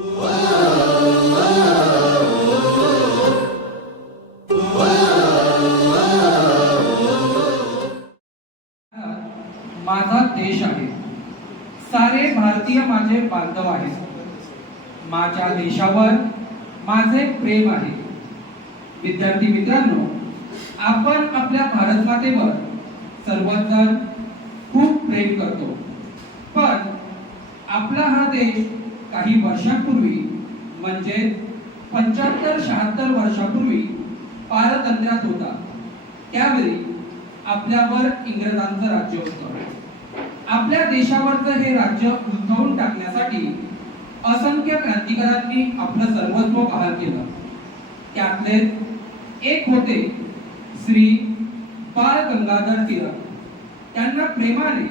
माझा देश आहे. सारे भारतीय माझे बांधव आहेत. माझ्या देशावर माझे प्रेम आहे. विद्यार्थी मित्रांनो आपण आपल्या भारत मातेवर सर्वजण खूप प्रेम करतो. पण आपला हा देश काही वर्षांपूर्वी म्हणजे पंच्याहत्तर शहात्तर वर्षापूर्वी पारतंत्र्यात होता. त्यावेळी आपल्यावर इंग्रजांचं राज्य होतं. आपल्या देशावरचं हे राज्य उलथवून टाकण्यासाठी असंख्य क्रांतिकारांनी आपलं सर्वस्व बहाल केलं. त्यातले एक होते श्री बाळ गंगाधर टिळक त्यांना प्रेमाने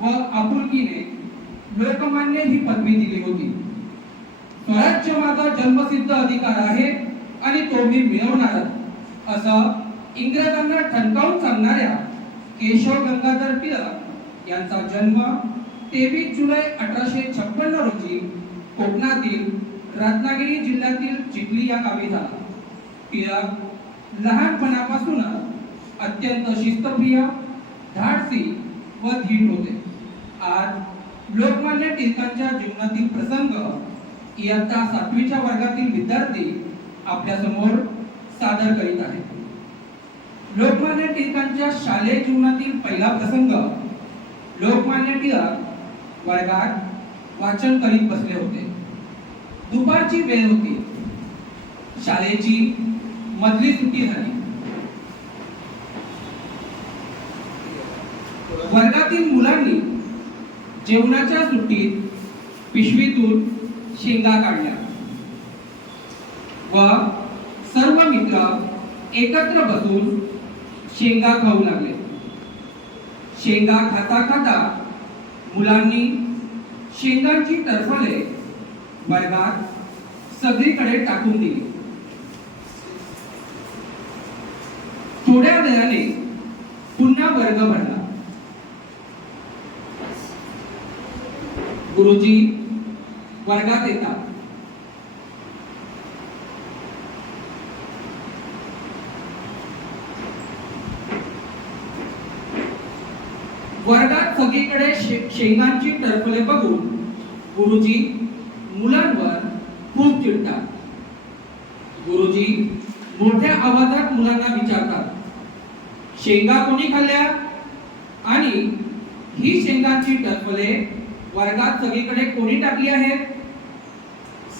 व आपुलकीने लोकमान्य ही पदवी दिली होती. स्वराज्य माझा जन्मसिद्ध अधिकार आहे आणि तो मी मिळवणारच. असं इंग्रजांना ठणकावून सांगणाऱ्या केशव गंगाधर टिळक यांचा जन्म तेवीस जुलै अठराशे छप्पन्न रोजी कोकणातील रत्नागिरी जिल्ह्यातील चिखली या गावी झाला. टिळक लहानपणापासूनच अत्यंत शिस्तप्रिय धाडसी व धीट होते. आज लोकमान्य टिळकांच्या जीवनातील प्रसंग इयत्ता सातवीच्या वर्गातील विद्यार्थी आपल्यासमोर सादर करीत आहेत. लोकमान्य टिळकांच्या शालेय जीवनातील पहिला प्रसंग लोकमान्य टिळक वर्गात वाचन करीत बसले होते. दुपारची वेळ होती. शाळेची मधली सुट्टी झाली. वर्गातील मुलांनी जेवणाच्या सुट्टीत पिशवीतून शेंगा काढल्या. व सर्व मित्र एकत्र बसून शेंगा खाऊ लागले. शेंगा खाता खाता मुलांनी शेंगांची तरफले वर्गात सगळीकडे टाकून दिली. थोड्या वेळाने पुन्हा वर्ग भरला. गुरुजी वर्गात येतात. वर्गात सगळीकडे शेंगांची टरफले बघून गुरुजी मुलांवर खूप चिडतात. गुरुजी मोठ्या आवाजात मुलांना विचारतात शेंगा कोणी खाल्ल्या? आणि ही शेंगांची टरफले वर्गात सगळीकडे कोणी टाकली आहेत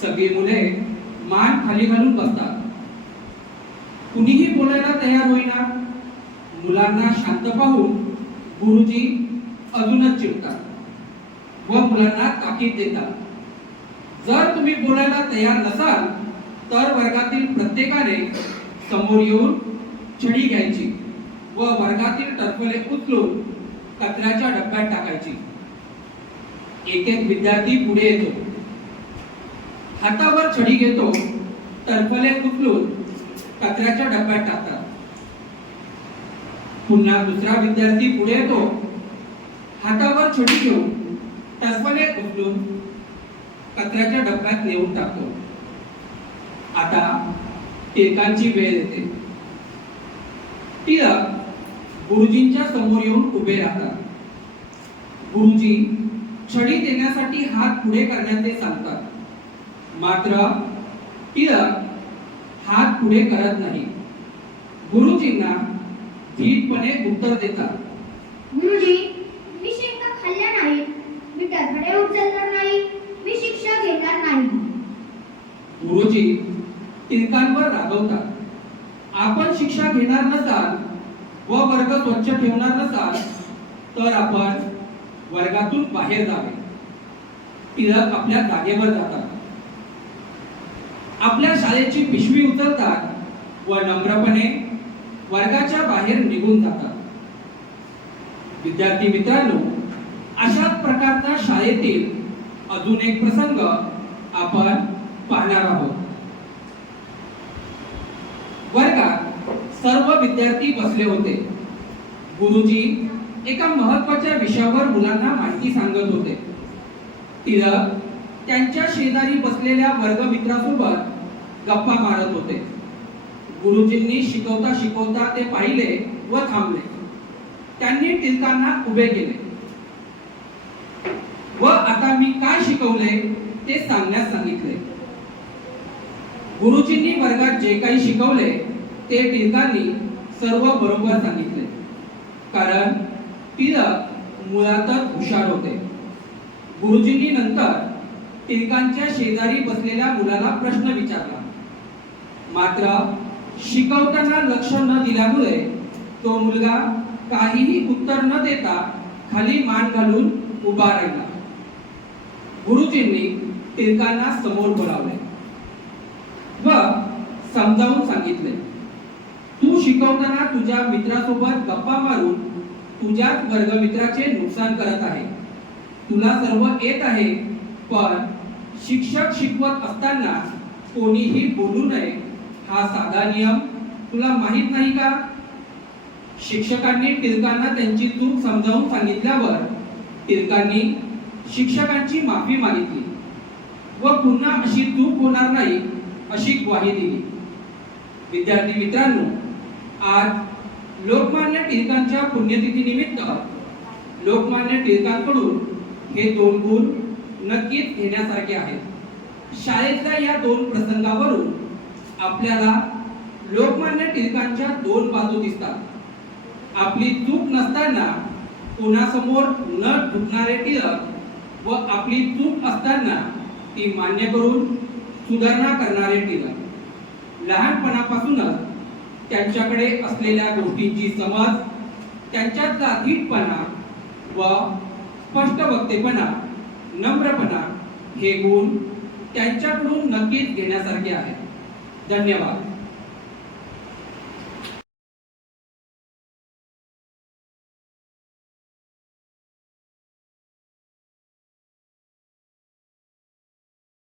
सगळी मुले मान खाली घालून बसतात. कुणीही बोलायला तयार होईना. मुलांना शांत पाहून गुरुजी अजूनच चिडतात व मुलांना ताकीद देतात. जर तुम्ही बोलायला तयार नसाल तर वर्गातील प्रत्येकाने समोर येऊन छडी घ्यायची व वर्गातील टरफले उचलून कचऱ्याच्या डब्यात टाकायची. एक एक विद्यार्थी पुढे येतो. हातावर छडी घेतो टरफले उचलून कचऱ्याच्या डब्यात टाकतात. पुन्हा दुसरा विद्यार्थी पुढे येतो हातावर छडी घेऊन टरफले उचलून कचऱ्याच्या डब्यात नेऊन टाकतो. आता टिळकांची वेळ येते. टिळक गुरुजींच्या समोर येऊन उभे राहतात. गुरुजी छडी देण्यासाठी हात पुढे करण्याचे सांगतात. मात्र टिळक हात पुढे करत नाही. गुरुजींना धीटपणे उत्तर देतात. गुरुजी मी शेंगा खाल्ल्या नाहीत. मी टरफडे उचलणार नाही. मी शिक्षा घेणार नाही. गुरुजी टिळकांवर रागवतात. आपण शिक्षा घेणार नसाल व वर्ग स्वच्छ ठेवणार नसाल तर आपण वर्गातून बाहेर जावे. टिळक आपल्या जागेवर जातात. आपल्या शाळेची पिशवी उचलतात व नम्रपणे वर्गाच्या बाहेर निघून जातात. विद्यार्थी मित्रांनो अशाच प्रकारचा शाळेतील अजून एक प्रसंग आपण पाहणार आहोत. वर्गात सर्व विद्यार्थी बसले होते. गुरुजी एका महत्त्वाच्या विषयावर मुलांना माहिती सांगत होते. टिळक त्यांच्या शेजारी बसलेल्या वर्गमित्रासोबत गप्पा मारत होते. गुरुजींनी शिकवता शिकवता ते पाहिले व थांबले. त्यांनी टिळकांना उभे केले. व आता मी काय शिकवले ते सांगण्यास सांगितले. गुरुजींनी वर्गात जे काही शिकवले ते टिळकांनी सर्व बरोबर सांगितले. कारण टिळक मुळातच हुशार होते. गुरुजींनी नंतर टिळकांच्या शेजारी बसलेल्या मुलाला प्रश्न विचारला. मात्र शिकवताना लक्ष न दिल्यामुळे तो मुलगा काहीही उत्तर न देता खाली मान घालून उभा राहिला. गुरुजींनी टिळकांना समोर बोलावले. व समजावून सांगितले. तू शिकवताना तुझ्या मित्रासोबत गप्पा मारून तुझ्याच वर्गमित्राचे नुकसान करत आहे. तुला सर्व येत आहे पण शिक्षक शिकवत असताना कोणीही बोलू नये. हा साधा नियम तुला माहीत नाही का? शिक्षकांनी टिळकांना त्यांची चूक समजावून सांगितल्यावर टिळकांनी शिक्षकांची माफी मागितली व पुन्हा अशी चूक होणार नाही अशी ग्वाही दिली. विद्यार्थी मित्रांनो आज लोकमान्य टिळकांच्या पुण्यतिथी निमित्त लोकमान्य टिळकांकडून हे दोन गुण नक्कीच घेण्यासारखे आहेत. शाळेतल्या या दोन प्रसंगावरून आपल्याला लोकमान्य टिळकांच्या दोन बाजू दिसतात. आपली चूक नसताना कोणासमोर न झुकणारे टिळक व आपली चूक असताना ती मान्य करून सुधारणा करणारे टिळक. लहानपणापासूनच त्यांच्याकडे असलेल्या गोष्टींची समज त्यांच्यातला धीटपणा व स्पष्ट वक्तेपणा नम्रपणा हे गुण त्यांच्याकडून नक्कीच घेण्यासारखे आहेत. धन्यवाद.